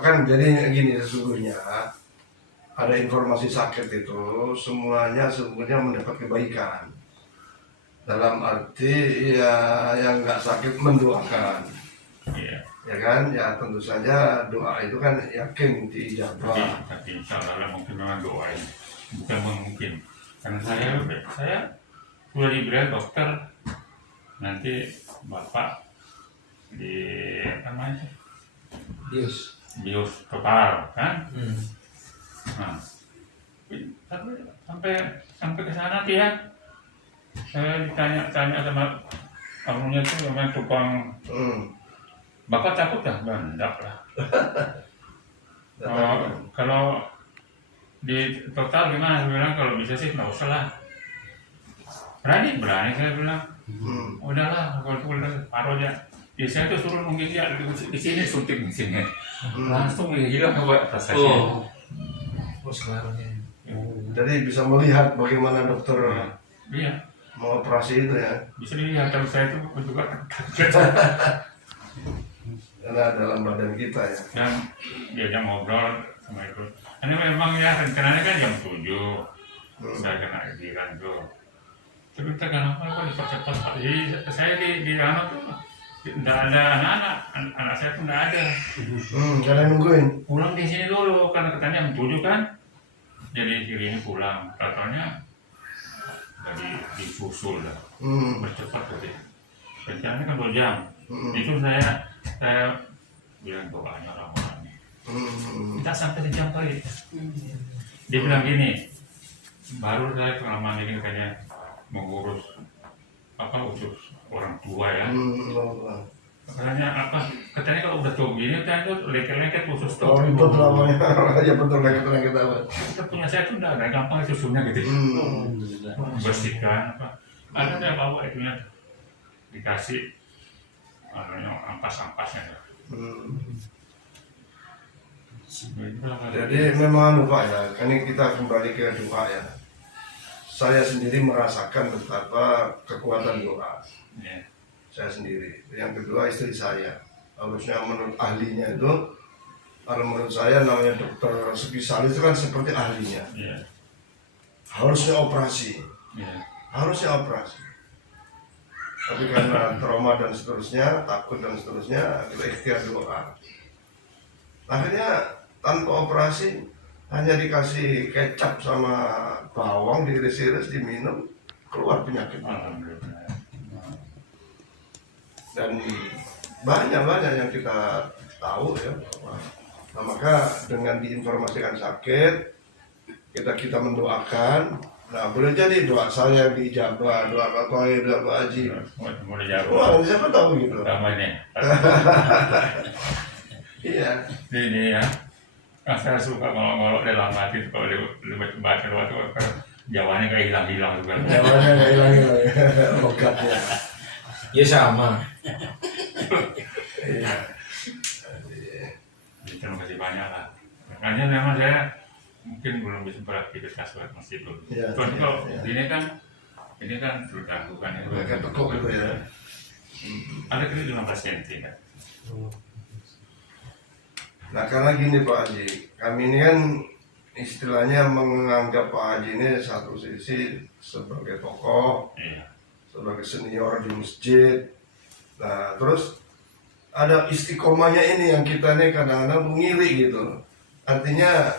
Kan jadi gini, sesungguhnya ada informasi sakit itu semuanya sebenarnya mendapat kebaikan. Dalam arti ya yang nggak sakit mendoakan. Iya. Ya kan, ya tentu saja doa itu kan yakin diijabah. Tapi insya Allah mungkin memang doain, bukan mungkin. Karena saya sudah diberi dokter, nanti bapak di apa namanya bios total kan. Nah, sampai ke sana nanti ya. Saya ditanya sama kamunya itu memang tukang. Bapak takut dah? Enggak lah. Kalau di total gimana? Saya bilang kalau bisa sih nggak usah lah. Berani saya bilang. Udahlah, kalau udah paruh aja. Biasanya tuh suruh mungkin dia di sini syuting di sini. Langsung hilang apa rasanya. Sekarangnya. Jadi bisa melihat bagaimana dokter Iya. mau operasi itu ya. Bisa dilihat kalau saya itu juga Karena dalam badan kita ya. dan diajak ngobrol sama itu. Ini memang ya rencananya kan jam 7 saya kena giran tuh. Tapi kenapa kok dipercepat Pak? Jadi saya di anak tuh tidak ada anak saya tuh tidak ada. Kalian nungguin. Pulang di sini dulu karena katanya jam 7 kan. Jadi ini pulang. Katanya tadi disusul lah. Bercepat tadi. Rencananya kan 2 jam. Itu saya bilang doanya ramai. Kita sampai sejam kali. Dia bilang gini, baru saya pengalaman ini katanya mengurus usus orang tua ya. Katanya kalau udah tua begini kan itu lengket usus tuh. Ribet namanya. Ya betul lengket apa. Kita punya saya tuh udah gampang susunya gitu. Bersihkan apa. Ada saya bawa itunya dikasih ampas-ampasnya. Jadi memang Pak ya, ini kita kembali ke doa ya. Saya sendiri merasakan betapa kekuatan doa. Saya sendiri. Yang kedua istri saya. Harusnya menurut ahlinya itu, kalau menurut saya namanya dokter spesialis itu kan seperti ahlinya. Harusnya operasi. Harusnya operasi. Tapi karena trauma dan seterusnya, takut dan seterusnya, kita ikhtiar doa. Akhirnya tanpa operasi, hanya dikasih kecap sama bawang, diiris-iris, diminum, keluar penyakitnya. Dan banyak yang kita tahu ya. Nah, maka dengan diinformasikan sakit, kita mendoakan. Nah, boleh jadi doa saya diijabah, doa Pak Toy, doa Pak Haji. Wah, siapa tahu gitu. Namanya. Iya. Ini ya. Saya suka ngolok-ngolok dalam hati kalau baca waktu jawabannya kayak hilang-hilang juga. Jawabannya kayak hilang-hilang. Logatnya. Ya sama. Iya. Terima kasih banyak lah. Makanya memang saya mungkin belum bisa beraktivitas buat masjid dulu. Tapi kalau ini kan terganggu kan itu. Kayak tekuk gitu ya. Ada kredit 15 cm kan. Nah karena gini Pak Haji, kami ini kan istilahnya menganggap Pak Haji ini satu sisi sebagai tokoh, sebagai senior di masjid. Nah terus ada istiqomahnya ini yang kita ini kadang-kadang mengiri gitu. Artinya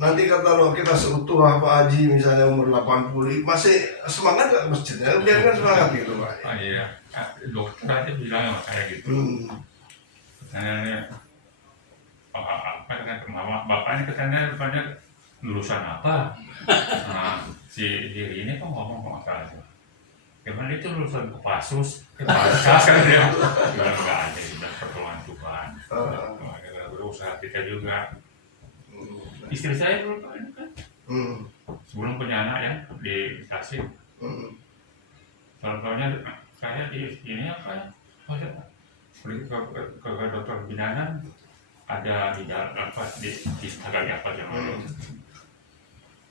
nanti kata lo kita seutuh Pak Haji misalnya umur 80 masih semangat gak ke masjidnya? Biar kan semangat gitu Pak. Iya, dokter tadi bilang sama saya gitu. Katanya apa kan bapaknya katanya rupanya lulusan apa? Nah si diri ini kok ngomong apa aja? Gimana itu lulusan Kopassus? Kopassus kan dia bilang nggak ada dan pertolongan Tuhan. Berusaha kita juga. Istri saya dulu kan sebelum punya anak ya dikasih. Contohnya saya di ini apa ya? Pergi ke dokter bidanan ada di apa di Instagram apa yang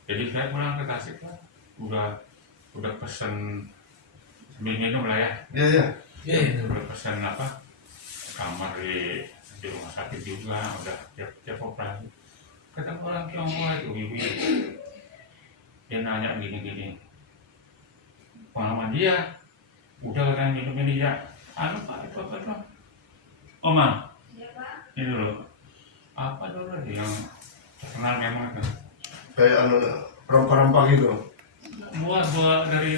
jadi saya pulang ke Tasik kan udah pesen minum lah ya. Iya. Udah pesen apa kamar di di rumah sakit juga udah tiap operasi. Ketemu orang Tionghoa itu ibu, dia nanya gini, pengalaman dia, udah katanya minum ini ya, anu Pak itu apa tuh? Oma, ini dulu, apa dulu yang terkenal memang itu? Kayak anu rempah-rempah gitu. Buah dari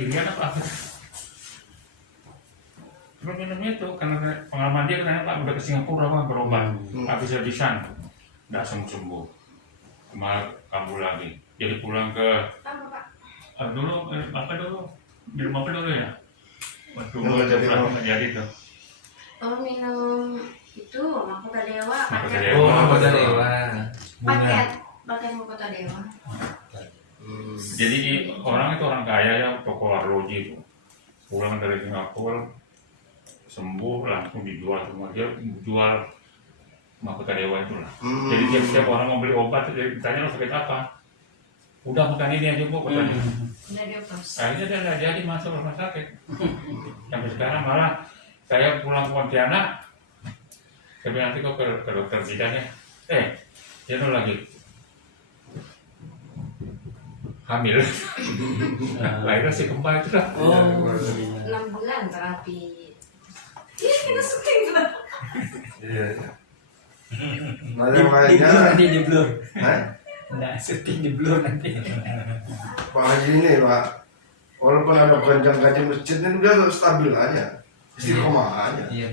Irian apa? Terus minum itu karena pengalaman dia katanya Pak udah ke Singapura Pak berobat, habis habisan, nggak sembuh, malah kambuh lagi. Jadi pulang ke dulu apa dulu minum apa dulu ya? Waktu nggak jadi tuh. Oh minum itu Mahkota Dewa Mahkota paket. Dewa. Oh, Mahkota Dewa. Paket Mahkota Dewa. Jadi orang itu orang kaya ya, toko arloji itu. Pulang dari Singapura, sembuh langsung dijual semua. Dia jual Mahkota Dewa itu lah. Jadi tiap orang mau beli obat, dia ditanya lo sakit apa? Udah makan ini aja Bu, katanya. Udah dioperasi. Akhirnya dia nggak jadi masuk rumah sakit. Sampai sekarang malah saya pulang ke Pontianak, saya bilang nanti kok ke dokter bidangnya, dia tuh lagi hamil. Lahirnya si kembar itu lah. Oh, 6 bulan terapi. Iya kita syuting lah. Iya. Nah yang lainnya, nanti di blur. Hah? Nah, syuting di blur nanti. Pak Haji ini Pak, walaupun ada gonjang gaji masjid ini dia stabil aja, istiqomah aja. Iya.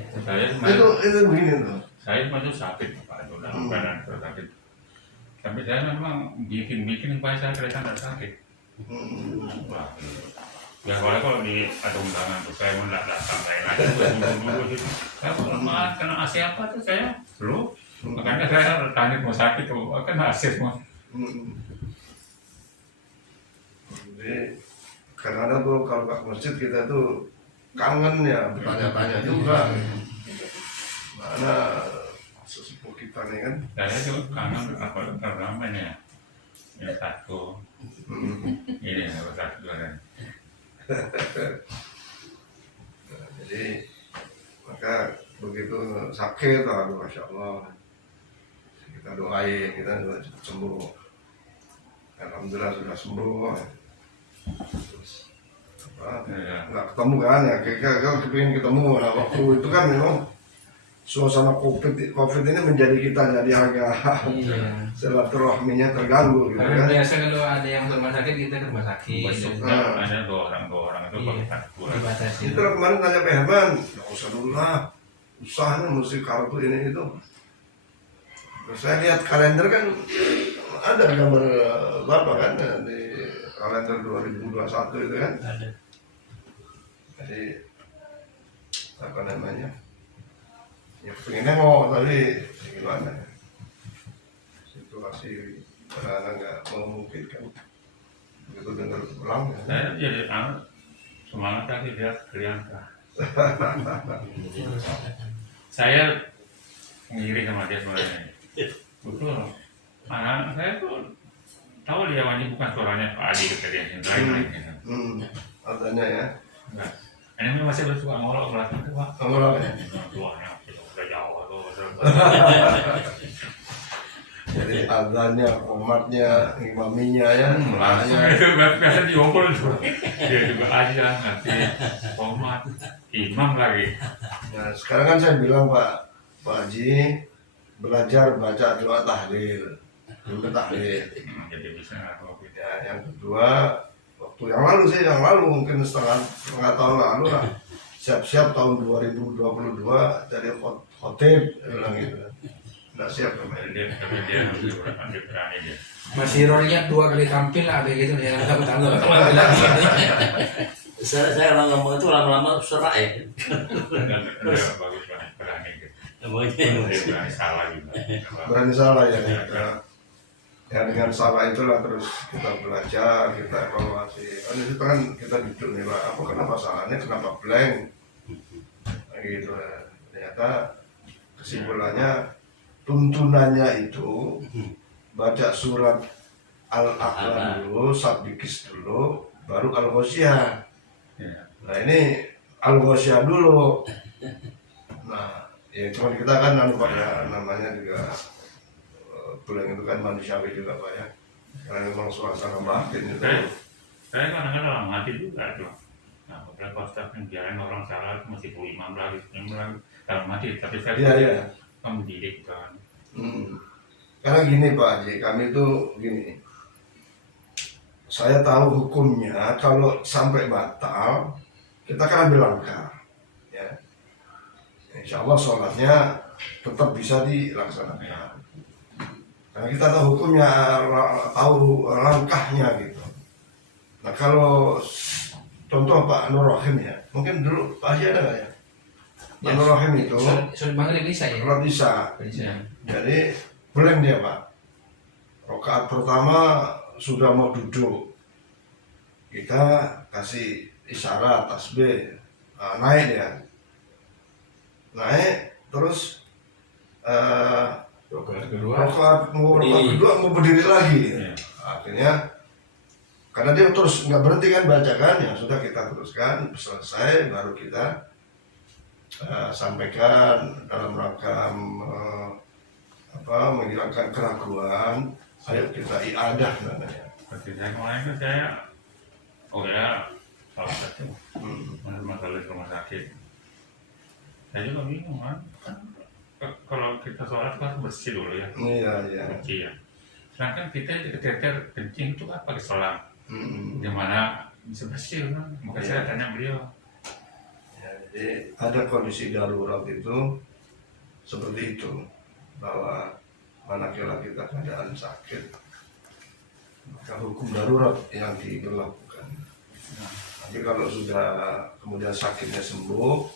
Itu begini tuh. Saya masuk sakit Pak, udah badan sakit. Tapi saya memang bikin supaya saya kelihatan tidak sakit. Wah, ya kalau di ada undangan tuh saya mau datang lain lagi dulu gitu. Saya malah kena AC apa tuh saya flu. Makanya saya tanya mau sakit tuh, kan AC semua. Jadi kadang-kadang tuh kalau ke masjid kita tuh kangen ya bertanya-tanya juga mana sesepuh kita nih kan. Saya tuh kangen apa namanya ya satu ini nomor satu kan. Jadi maka begitu sakit aduh masya Allah kita doain kita juga cepat sembuh. Alhamdulillah sudah sembuh. Terus nggak ketemu kan ya kita kepingin ketemu. Nah waktu itu kan memang suasana covid ini menjadi kita jadi agak silaturahminya terganggu gitu Karena kan. biasa kalau ada yang rumah sakit kita ke rumah sakit. Ada dua orang itu pakai kartu. Dibatasi. Itu kemarin tanya Pak Herman, nggak usah dulu lah, usahanya mesti kartu ini itu. Terus saya lihat kalender kan ada gambar Bapak kan di kalender 2021 itu kan. Ada. Jadi apa namanya? Ya pengen nengok tapi gimana? Situasi karena nggak memungkinkan. Begitu dengar pulang. Saya jadi semangat lagi lihat Priyanka. Saya ngiri sama dia sebenarnya. Betul. Anak saya tuh tahu dia wanita bukan suaranya Pak Adi kata dia yang lain. Artinya ya. Enggak. Ini masih bersuka ngolok belakang itu Pak. Ngolok ya. Tuanya udah jauh tuh. Jadi azannya, umatnya, imaminya ya. Langsung itu biasa diompol tuh. Dia juga aja nanti komat imam lagi. Nah sekarang kan saya bilang Pak Haji belajar baca doa tahlil, dulu tahlil. Jadi bisa kalau kita Ya, yang kedua waktu yang lalu mungkin setengah tahun lalu lah siap-siap tahun 2022 jadi khotib bilang gitu. Nggak siap kemarin. dia berani dia. Masih lihat 2 kali tampil lah kayak gitu ya. Tahu lagi. Saya kalau ngomong itu lama-lama serak ya. Dan dia bagus banget berani gitu. Dia berani salah juga. Berani salah ya. Ya dengan salah itulah terus kita belajar, kita evaluasi. Kan itu kan kita duduk nih Pak, apa kenapa salahnya, kenapa blank, nah, gitu. Ternyata kesimpulannya tuntunannya itu baca surat Al-A'la dulu, Sabikis dulu, baru Al-Ghosyah. Ya. Nah ini Al-Ghosyah dulu. Nah Ya cuma kita kan Pak ya, namanya juga pulang itu kan manusiawi juga Pak ya. Karena memang suasana batin itu. Saya kadang-kadang mati juga tuh. Nah, beberapa staff yang biarin orang salah masih perlu imam lagi, dalam mati. Tapi saya Iya. kan mendidik kan. Karena gini Pak Haji, kami itu gini. Saya tahu hukumnya kalau sampai batal, kita kan ambil langkah. Ya. Insya Allah sholatnya tetap bisa dilaksanakan. Karena kita tahu hukumnya, tahu langkahnya gitu. Nah kalau contoh Pak Nur Rahim ya, mungkin dulu Pak Haji ada nggak ya? Pak Nur Rahim itu Sudah banget bisa ya? sholat isya. Bisa. Jadi blank dia Pak. Rakaat pertama sudah mau duduk, kita kasih isyarat tasbih, naik dia, naik terus Rakaat kedua. rakaat kedua mau berdiri lagi. Iya. Akhirnya karena dia terus nggak berhenti kan baca kan, ya sudah kita teruskan selesai baru kita sampaikan dalam rangka menghilangkan keraguan. Ayo kita iadah namanya. Seperti saya kemarin kan salah satu masalah di rumah sakit. Saya juga bingung kan. Kalau kita sholat kan bersih dulu ya. Iya. Bersih ya. Sedangkan kita ketika kencing itu kan pakai selang. Gimana bisa bersih kan? Maka saya tanya beliau. Ya, jadi ada kondisi darurat itu seperti itu, bahwa manakala kita keadaan sakit, maka hukum darurat yang diberlakukan. Tapi kalau sudah kemudian sakitnya sembuh,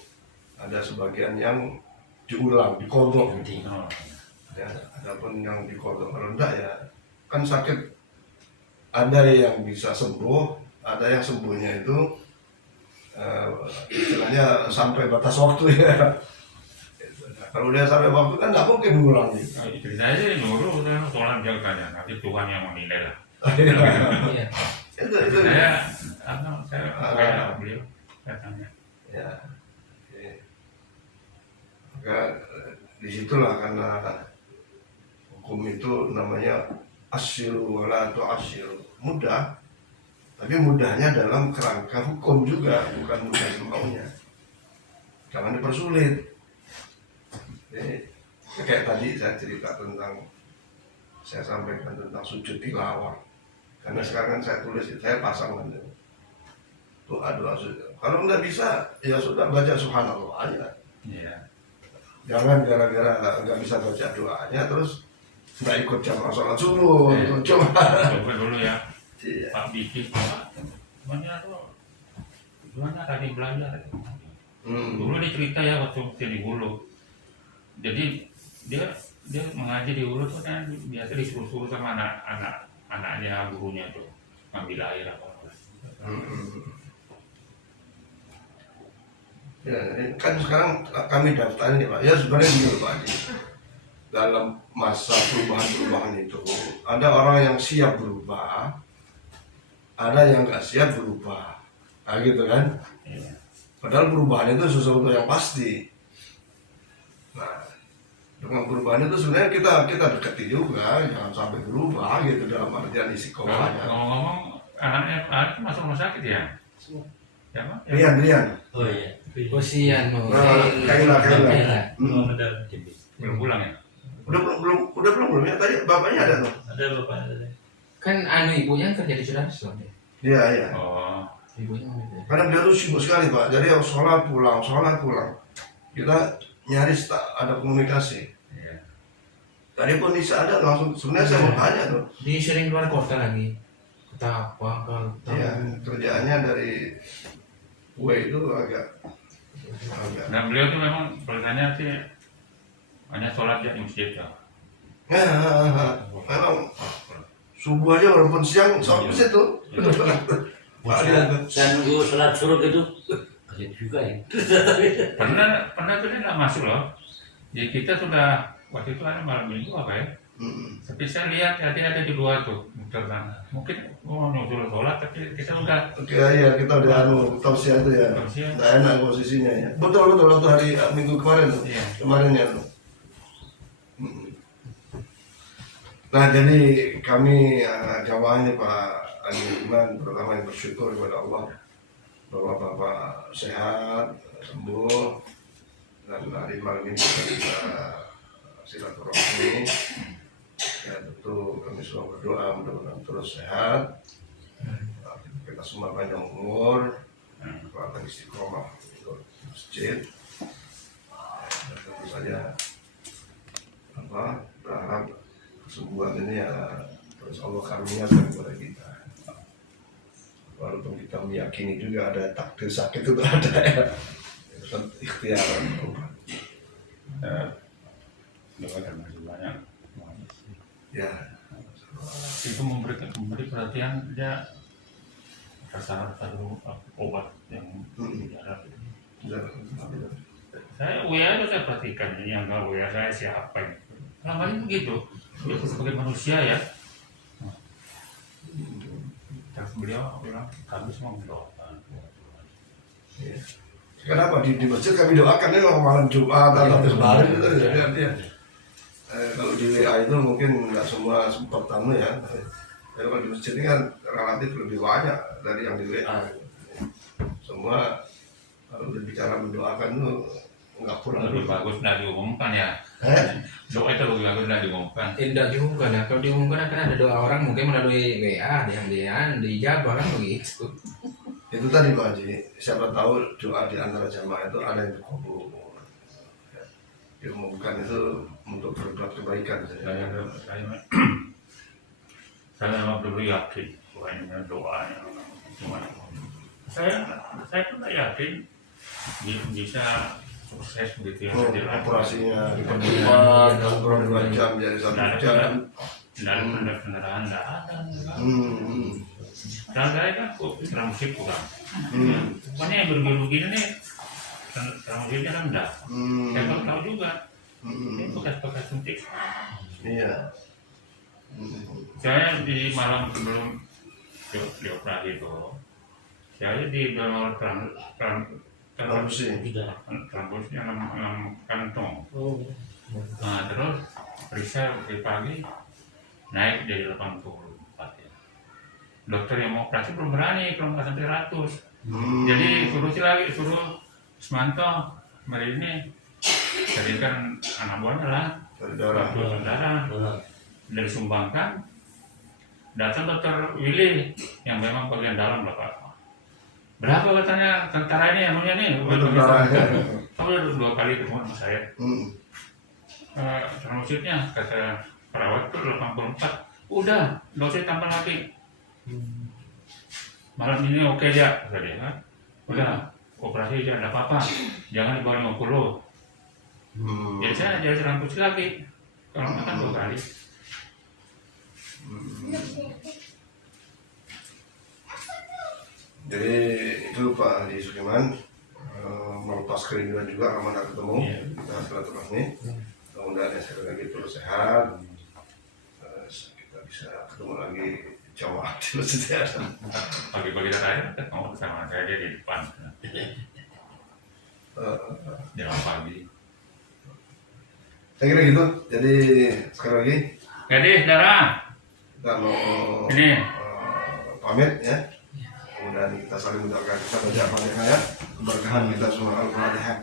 ada sebagian yang diulang, dikodok. Ya, adapun yang dikodok kalau enggak ya kan sakit, ada yang bisa sembuh, ada yang sembuhnya itu istilahnya sampai batas waktu ya. Kalau dia sampai waktu kan nggak mungkin mengulangi. Istri saya sih nyuruh udah sholat jalannya, nanti Tuhan yang menilai lah. Iya. Itu. Saya kayak beliau, saya tanya. Ya. Oke. Maka disitulah karena hukum itu namanya asyiru wala tu'asyiru, mudah, tapi mudahnya dalam kerangka hukum juga, bukan mudah semaunya. Jangan dipersulit. Jadi, kayak tadi saya cerita tentang, saya sampaikan tentang sujud tilawah. Karena sekarang kan saya tulis, saya pasang kan doa sujud. Kalau nggak bisa, ya sudah baca subhanallah aja. Iya. Jangan gara-gara nggak bisa baca doanya terus nggak ikut jamaah sholat subuh. Coba Dulu ya, Iya. Pak Diki, Pak, semuanya tuh gimana tadi belajar? Dulu dia cerita ya waktu di Hulu. Jadi dia mengaji di Hulu tuh kan biasa disuruh-suruh sama anaknya gurunya tuh ngambil air apa. Ya, kan sekarang kami daftarin ya Pak. Ya sebenarnya begini Pak Haji. Dalam masa perubahan itu ada orang yang siap berubah, ada yang nggak siap berubah. Nah gitu kan. Iya. Padahal perubahan itu sesuatu yang pasti. Nah, dengan perubahan itu sebenarnya kita dekati juga, jangan sampai berubah gitu dalam artian isi komanya. Ngomong-ngomong, anaknya masuk rumah sakit ya? Ya Pak? Rian. Oh iya. Kosian mau. Kaila. Belum pulang ya? Udah belum ya? Tadi bapaknya ada tuh. Ada bapak ada. Kan ibunya kerja di Sudarso deh. Iya. Oh. Ibunya Karena dia tuh sibuk sekali Pak. Jadi sholat pulang. Kita nyaris tak ada komunikasi. Iya. Tadi kondisi ada langsung. Sebenarnya saya mau tanya tuh. Dia sering keluar kota lagi. Kota Pangkal. Iya, kerjaannya dari kue itu agak. Nah beliau tuh memang pelannya sih hanya sholat di masjid ya. Ya, memang subuh aja walaupun siang sholat di situ. Saya nunggu sholat suruh gitu. Kaget juga ya. Pernah tuh dia nggak masuk loh. Jadi kita sudah waktu itu ada malam minggu apa ya? Tapi saya lihat ada di luar tuh, muter sana. Mungkin nyusul sholat, tapi kita udah Oke ya, kita udah tausiah itu ya. Tausiah. Nggak enak posisinya ya. Betul waktu hari Minggu kemarin tuh. Iya. Kemarin ya tuh. Nah jadi kami jamaah ini Pak Iman pertama yang bersyukur kepada Allah bahwa Bapak sehat, sembuh, dan hari malam ini kita bisa silaturahmi. Ya tentu kami semua berdoa mudah-mudahan terus sehat, kita semua panjang umur, kekuatan istiqomah untuk masjid. Dan tentu saja berharap kesembuhan ini ya terus Allah karuniakan kepada kita. Walaupun kita meyakini juga ada takdir sakit itu ada ya, itu ikhtiaran Allah. doakan masih banyak. Ya, Itu memberi perhatian dia rasa-rasa obat yang diharap. ya. Saya WA itu saya perhatikan ini yang nggak WA saya siapa ini. Selama ini begitu. Dia sebagai manusia ya. Terus beliau bilang kami semua mendoakan. Ya. Kenapa di masjid kami doakan ini malam Jumat atau kemarin itu jadi artinya kalau di WA itu mungkin nggak semua sempat tamu ya. Tapi kalau di masjid ini kan relatif lebih banyak dari yang di WA. Semua kalau berbicara mendoakan itu nggak kurang Lebih bagus tidak diumumkan ya. Doa itu lebih bagus tidak diumumkan. Tidak diumumkan ya. Kalau diumumkan kan ada doa orang mungkin melalui WA, ada yang dijawab kan begitu. Itu tadi Pak Haji, siapa tahu doa di antara jamaah itu ada yang terkabul. Ya, diumumkan itu untuk berbuat kebaikan saja. Saya memang dulu yakin bahwa ini doanya. Saya pun tak yakin bisa sukses begitu ya. Operasinya dipercepat, ngobrol 2 jam jadi 1 jam. Dan kendaraan tidak ada. Dan saya kan serang musik kurang. Pokoknya yang begini nih, serang musiknya kan enggak. Saya baru tahu juga. Ini bekas-bekas suntik. Iya. Saya di malam sebelum dioperasi itu, saya di donor Transfusi. rambutnya 6 kantong. Nah terus periksa di pagi naik jadi 84 ya. Dokter yang mau operasi belum berani, belum sampai 100. Jadi suruh Semanto hari ini carikan anak buahnya lah, Dari darah. dari sumbangkan. Datang dokter Willy yang memang bagian dalam lah Pak. Berapa katanya tentara ini emangnya nih? Tentara. Kamu udah 2 kali ketemu sama saya. Transfusinya kata perawat itu 84. Udah, nggak usah tambah lagi. Malam ini oke aja, kata dia kan. Udah, operasi aja, nggak apa-apa. Jangan di bawah 50. Jadi saya jadi transfusi lagi. Kalau makan 2 kali. Jadi itu Pak Haji Sukiman melepas kerinduan juga amanah ketemu. Kita silaturahmi. Mudah-mudahan sekali lagi terus sehat. Kita bisa ketemu lagi jamaah di masjid. Pagi-pagi terakhir ketemu sama saya dia di depan. Jam pagi. Saya kira gitu. Jadi sekali lagi Jadi saudara, kita mau ini pamit ya. Kemudian kita saling mendoakan kita baca Al-Fatihah ya. Keberkahan kita semua Al-Fatihah.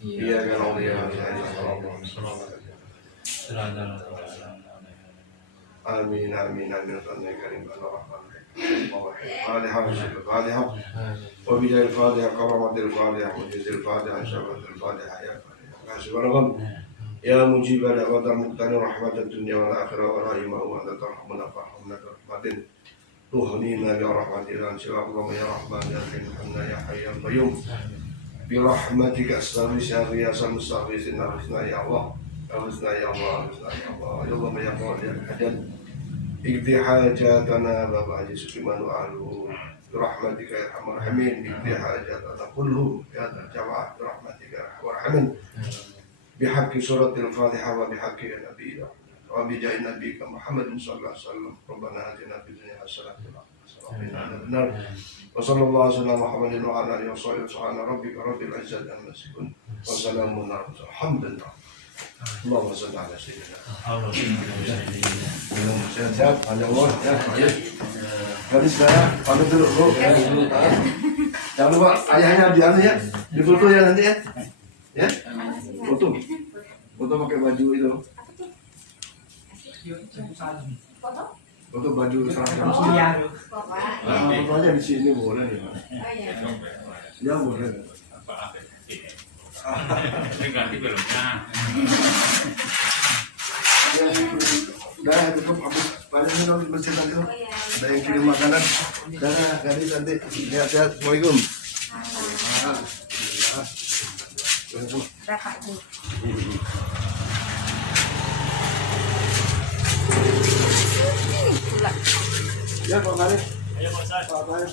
Iya kan Allah ya. Amin amin amin karim Al-Fatihah Al-Fatihah وبجاه الفاتحة كرمت الفاتحة وجزء الفاتحة شرفت الفاتحة يا فاتحة سبحان يا مجيب دعوة المقتنع رحمة الدنيا والآخرة ورحمة وأنت ترحمنا فارحمنا برحمة تهنينا برحمة الله سواك اللهم يا رحمن يا رحيم يا حي يا قيوم برحمتك أستغيث يا غياث المستغيثين أغثنا يا الله أغثنا يا الله أغثنا يا الله يا الله يا قادر يا حجل اقضي حاجاتنا باب عزيز سليمان وأهله برحمتك يا ارحم الراحمين بكل حاجاتنا كله يا ذا الجلال برحمتك يا ارحم الراحمين بحق سورة الفاتحة وبحق نبينا وبجاه نبيك محمد صلى الله عليه وسلم ربنا آتنا في الدنيا حسنة وقنا عذاب النار وصلى الله على سيدنا محمد وعلى آله وصحبه سبحان ربك رب العزة عما يصفون وسلام على المرسلين الحمد لله اللهم صل على سيدنا sehat-sehat ada Allah ya ayo gadis saya pamit dulu Bu. Jangan lupa ayahnya di anu ya di foto ya nanti ya foto pakai baju itu Foto? foto baju seragam Bapak. foto aja di sini boleh nih Pak. Oh iya. Ya boleh Ini ganti filmnya. ya udah cukup habis banyak nih kalau bersih tadi tuh Oh iya. ada yang kirim makanan dan gadis nanti sehat-sehat assalamualaikum Berapa Bu? ya Pak Karim Ayo Pak Ustaz. Pak Karim